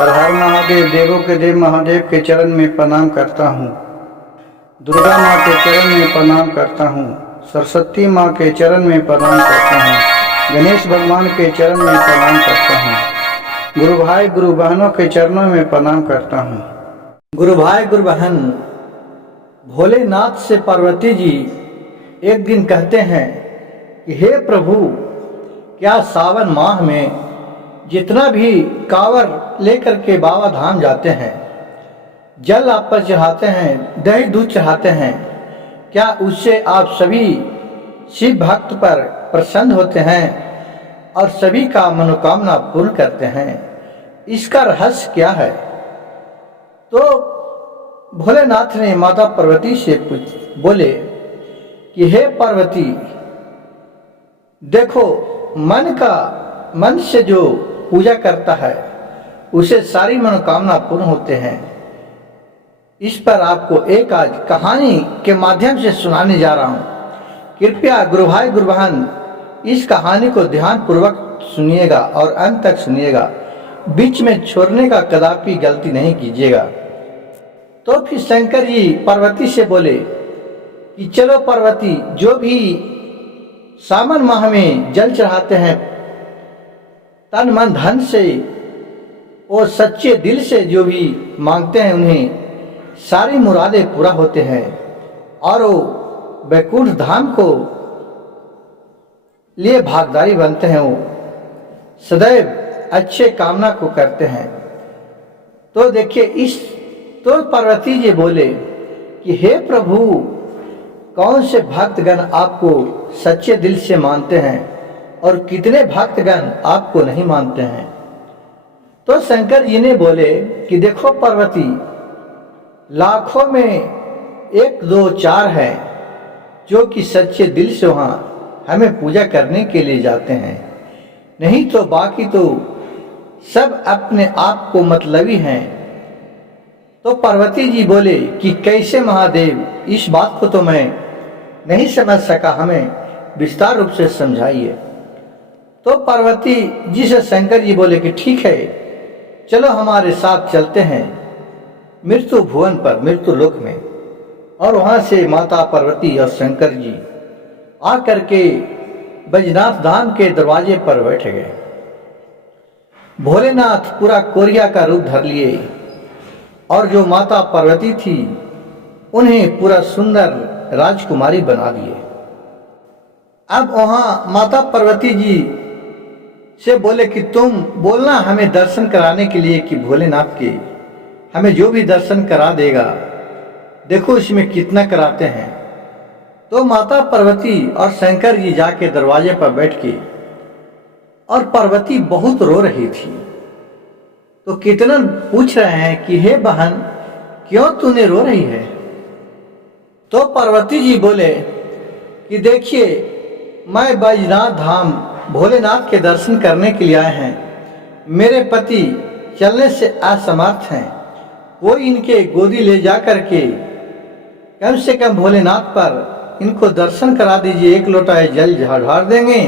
हर हर महादेव। देवों के देव महादेव के चरण में प्रणाम करता हूँ। दुर्गा माँ के चरण में प्रणाम करता हूँ। सरस्वती माँ के चरण में प्रणाम करता हूँ। गणेश भगवान के चरण में प्रणाम करता हूँ। गुरु भाई गुरु बहनों के चरणों में प्रणाम करता हूँ। गुरु भाई गुरु बहन, भोलेनाथ से पार्वती जी एक दिन कहते हैं कि हे प्रभु, क्या सावन माह में जितना भी कांवर लेकर के बाबा धाम जाते हैं, जल आप पर चढ़ाते हैं, दही दूध चढ़ाते हैं, क्या उससे आप सभी शिव भक्त पर प्रसन्न होते हैं और सभी का मनोकामना पूर्ण करते हैं? इसका रहस्य क्या है? तो भोलेनाथ ने माता पार्वती से बोले कि हे पार्वती, देखो, मन से जो पूजा करता है उसे सारी मनोकामना पूर्ण होते हैं। इस पर आपको एक आज कहानी के माध्यम से सुनाने जा रहा हूँ। कृपया गुरु भाई गुरु बहन इस कहानी को ध्यान पूर्वक सुनिएगा और अंत तक सुनिएगा। बीच में छोड़ने का कदापि गलती नहीं कीजिएगा। तो फिर शंकर जी पार्वती से बोले कि चलो पार्वती, जो भी सावन माह में जल चढ़ाते हैं, तन मन धन से और सच्चे दिल से जो भी मांगते हैं, उन्हें सारी मुरादें पूरा होते हैं और वो वैकुंठ धाम को लिए भागीदारी बनते हैं। वो सदैव अच्छे कामना को करते हैं। तो देखिए, तो पार्वती जी बोले कि हे प्रभु, कौन से भक्तगण आपको सच्चे दिल से मानते हैं और कितने भक्तगण आपको नहीं मानते हैं? तो शंकर जी ने बोले कि देखो पार्वती, लाखों में 1 2 4 है जो कि सच्चे दिल से वहाँ हमें पूजा करने के लिए जाते हैं, नहीं तो बाकी तो सब अपने आप को मतलबी हैं। तो पार्वती जी बोले कि कैसे महादेव, इस बात को तो मैं नहीं समझ सका, हमें विस्तार रूप से समझाइए। तो पार्वती जी से शंकर जी बोले कि ठीक है, चलो हमारे साथ चलते हैं मृत्यु भुवन पर, मृत्यु लोक में। और वहां से माता पार्वती और शंकर जी आकर के बैजनाथ धाम के दरवाजे पर बैठ गए। भोलेनाथ पूरा कोरिया का रूप धर लिए और जो माता पार्वती थी उन्हें पूरा सुंदर राजकुमारी बना दिए। अब वहां माता पार्वती जी से बोले कि तुम बोलना हमें दर्शन कराने के लिए कि भोलेनाथ के हमें जो भी दर्शन करा देगा, देखो इसमें कितना कराते हैं। तो माता पार्वती और शंकर जी जाके दरवाजे पर बैठ के, और पार्वती बहुत रो रही थी। तो कितना पूछ रहे हैं कि हे बहन, क्यों तूने रो रही है? तो पार्वती जी बोले कि देखिए, मैं बैजनाथ धाम भोलेनाथ के दर्शन करने के लिए आए हैं। मेरे पति चलने से असमर्थ हैं। कोई इनके गोदी ले जा करके कम से कम भोलेनाथ पर इनको दर्शन करा दीजिए, 1 लोटा जल ढार देंगे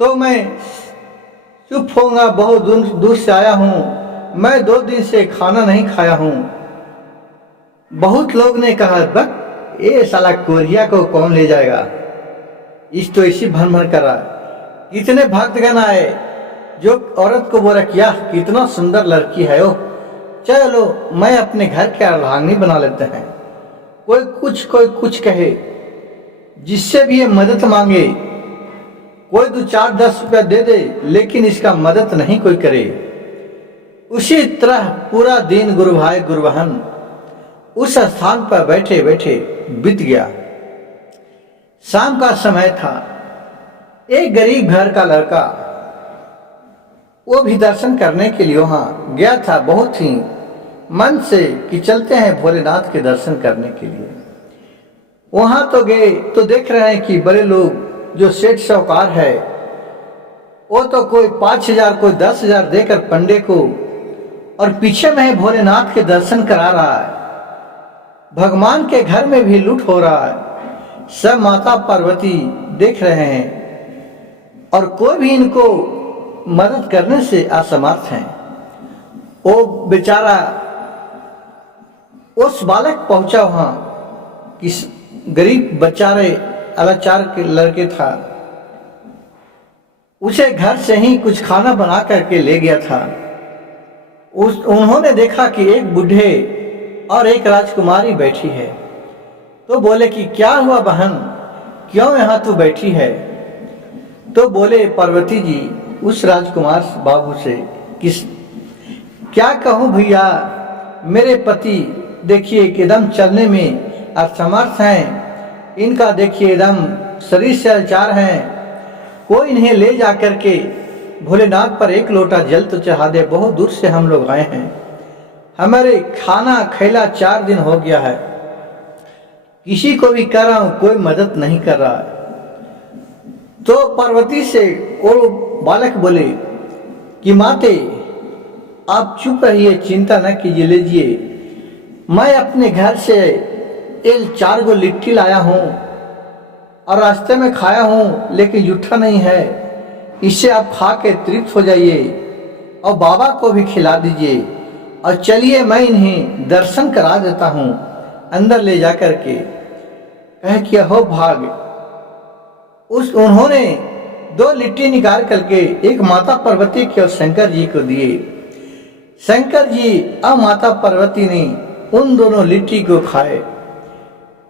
तो मैं चुप होऊंगा। बहुत दूर से आया हूँ, मैं 2 दिन से खाना नहीं खाया हूँ। बहुत लोग ने कहा, बक ये साला कोरिया को कौन ले जाएगा, इस तो इसी भन भन करा। इतने भक्तगण आए जो औरत को बोला क्या कितना सुंदर लड़की है वो, चलो मैं अपने घर के अर्धांगिनी बना लेते हैं। कोई कुछ कहे, जिससे भी ये मदद मांगे, कोई 2 4 10 रुपया दे दे, लेकिन इसका मदद नहीं कोई करे। उसी तरह पूरा दिन गुरु भाई गुरु बहन उस स्थान पर बैठे बैठे बीत गया। शाम का समय था। एक गरीब घर का लड़का, वो भी दर्शन करने के लिए वहां गया था, बहुत ही मन से कि चलते हैं भोलेनाथ के दर्शन करने के लिए। वहां तो गए तो देख रहे हैं कि बड़े लोग जो सेठ साहूकार है, वो तो कोई 5,000 कोई 10,000 देकर पंडे को, और पीछे में भोलेनाथ के दर्शन करा रहा है। भगवान के घर में भी लूट हो रहा है। सब माता पार्वती देख रहे हैं और कोई भी इनको मदद करने से असमर्थ हैं। वो बेचारा उस बालक पहुंचा वहां, किस गरीब बेचारे अलाचार के लड़के था, उसे घर से ही कुछ खाना बना करके ले गया था। उन्होंने देखा कि एक बूढ़े और एक राजकुमारी बैठी है, तो बोले कि क्या हुआ बहन, क्यों यहाँ तू बैठी है? तो बोले पार्वती जी उस राजकुमार बाबू से, किस क्या कहूँ भैया, मेरे पति देखिए एकदम चलने में असमर्थ हैं, इनका देखिए एकदम शरीर से लाचार हैं, कोई इन्हें ले जा करके भोलेनाथ पर एक लोटा जल तो चढ़ा दे, बहुत दूर से हम लोग आए हैं, हमारे खाना खैला 4 दिन हो गया है, किसी को भी कर रहा हूं कोई मदद नहीं कर रहा है। तो पार्वती से वो बालक बोले कि माते आप चुप रहिए, चिंता न कीजिए, लीजिए, मैं अपने घर से 4 गो लिट्टी लाया हूं और रास्ते में खाया हूं, लेकिन जूठा नहीं है, इससे आप खा के तृप्त हो जाइए और बाबा को भी खिला दीजिए, और चलिए मैं इन्हें दर्शन करा देता हूं अंदर ले जा करके। कह किया हो भाग, उन्होंने 2 लिट्टी निकाल करके एक माता पार्वती के और शंकर जी को दिए। शंकर जी और माता पार्वती ने उन दोनों लिट्टी को खाए।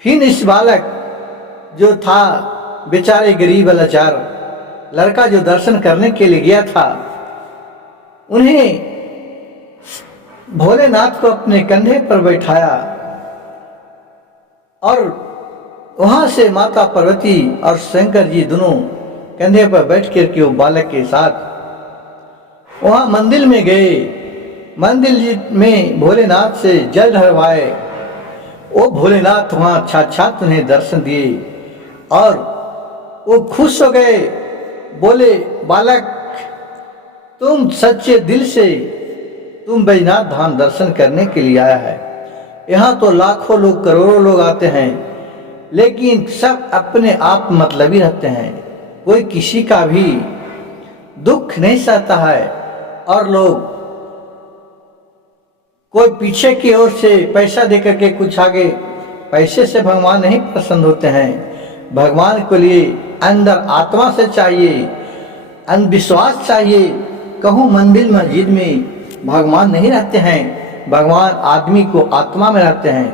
फिर इस बालक जो था बेचारे गरीब लाचार लड़का जो दर्शन करने के लिए गया था, उन्हें भोलेनाथ को अपने कंधे पर बैठाया और वहां से माता पार्वती और शंकर जी दोनों कंधे पर बैठ कर के वो बालक के साथ वहां मंदिर में गए। मंदिर में भोलेनाथ से जल ढरवाए। वो भोलेनाथ वहां साक्षात उन्हें दर्शन दिए और वो खुश हो गए। बोले बालक, तुम सच्चे दिल से तुम बैजनाथ धाम दर्शन करने के लिए आया है। यहाँ तो लाखों लोग करोड़ों लोग आते हैं, लेकिन सब अपने आप मतलबी रहते हैं, कोई किसी का भी दुख नहीं सहता है, और लोग कोई पीछे की ओर से पैसा देकर के कुछ आगे, पैसे से भगवान नहीं पसंद होते हैं। भगवान के लिए अंदर आत्मा से चाहिए, अंधविश्वास चाहिए। कहूँ मंदिर मस्जिद में भगवान नहीं रहते हैं, भगवान आदमी को आत्मा में रहते हैं।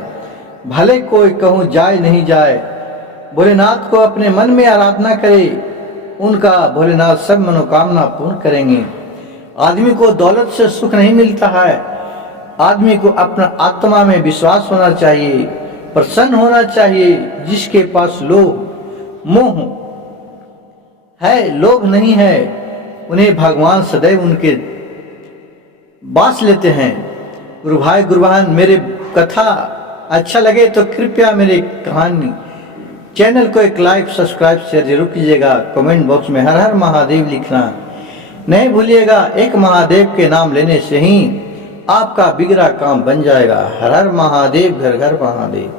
भले कोई कहूँ जाए नहीं जाए, भोलेनाथ को अपने मन में आराधना करे, उनका भोलेनाथ सब मनोकामना पूर्ण करेंगे। आदमी को दौलत से सुख नहीं मिलता है, आदमी को अपना आत्मा में विश्वास होना चाहिए, प्रसन्न होना चाहिए। जिसके पास लोभ मोह है, लोभ नहीं है, उन्हें भगवान सदैव उनके बास लेते हैं। गुरु भाई गुरु बहन, मेरे कथा अच्छा लगे तो कृपया मेरे कहानी चैनल को एक लाइक सब्सक्राइब शेयर जरूर कीजिएगा। कमेंट बॉक्स में हर हर महादेव लिखना नहीं भूलिएगा। एक महादेव के नाम लेने से ही आपका बिगड़ा काम बन जाएगा। हर हर महादेव, घर घर महादेव।